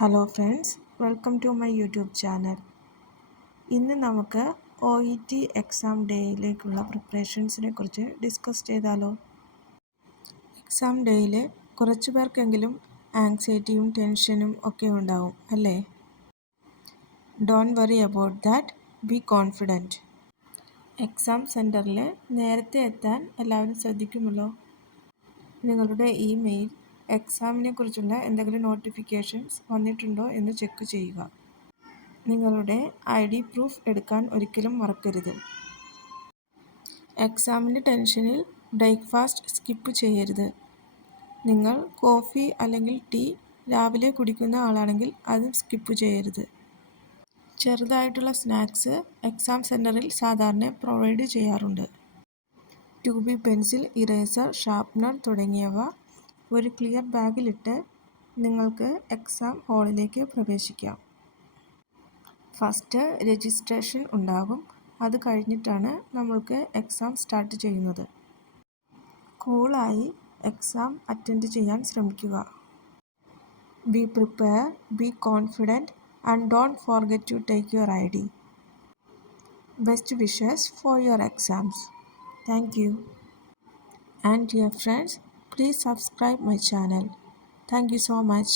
Hello friends, welcome to my YouTube channel. ഇന്ന് നമുക്ക് OET exam ഡേയിലേക്കുള്ള പ്രിപ്പറേഷൻസിനെ കുറിച്ച് ഡിസ്കസ് ചെയ്താലോ. എക്സാം ഡേയിൽ കുറച്ചു പേർക്കെങ്കിലും ആങ്സൈറ്റിയും ടെൻഷനും ഒക്കെ ഉണ്ടാവും അല്ലേ? Don't worry about that, be confident. Exam സെൻറ്ററിൽ നേരത്തെ എത്താൻ എല്ലാവരും ശ്രദ്ധിക്കുമല്ലോ. നിങ്ങളുടെ ഇമെയിൽ എക്സാമിനെ കുറിച്ചുള്ള എന്തെങ്കിലും നോട്ടിഫിക്കേഷൻസ് വന്നിട്ടുണ്ടോ എന്ന് ചെക്ക് ചെയ്യുക. നിങ്ങളുടെ ID പ്രൂഫ് എടുക്കാൻ ഒരിക്കലും മറക്കരുത്. എക്സാമിൻ്റെ ടെൻഷനിൽ ബ്രേക്ക്ഫാസ്റ്റ് സ്കിപ്പ് ചെയ്യരുത്. നിങ്ങൾ കോഫി അല്ലെങ്കിൽ ടീ രാവിലെ കുടിക്കുന്ന ആളാണെങ്കിൽ അതും സ്കിപ്പ് ചെയ്യരുത്. ചെറുതായിട്ടുള്ള സ്നാക്സ് എക്സാം സെൻറ്ററിൽ സാധാരണ പ്രൊവൈഡ് ചെയ്യാറുണ്ട്. 2B പെൻസിൽ, ഇറേസർ, ഷാർപ്നർ തുടങ്ങിയവ ഒരു ക്ലിയർ ബാഗിലിട്ട് നിങ്ങൾക്ക് എക്സാം ഹാളിലേക്ക് പ്രവേശിക്കാം. ഫസ്റ്റ് രജിസ്ട്രേഷൻ ഉണ്ടാകും. അത് കഴിഞ്ഞിട്ടാണ് നമ്മൾക്ക് എക്സാം സ്റ്റാർട്ട് ചെയ്യുന്നത്. കൂളായി എക്സാം അറ്റൻഡ് ചെയ്യാൻ ശ്രമിക്കുക. Be prepare, be confident and don't forget to take your ID. Best wishes for your exams. Thank you. And dear friends, please subscribe my channel. Thank you so much.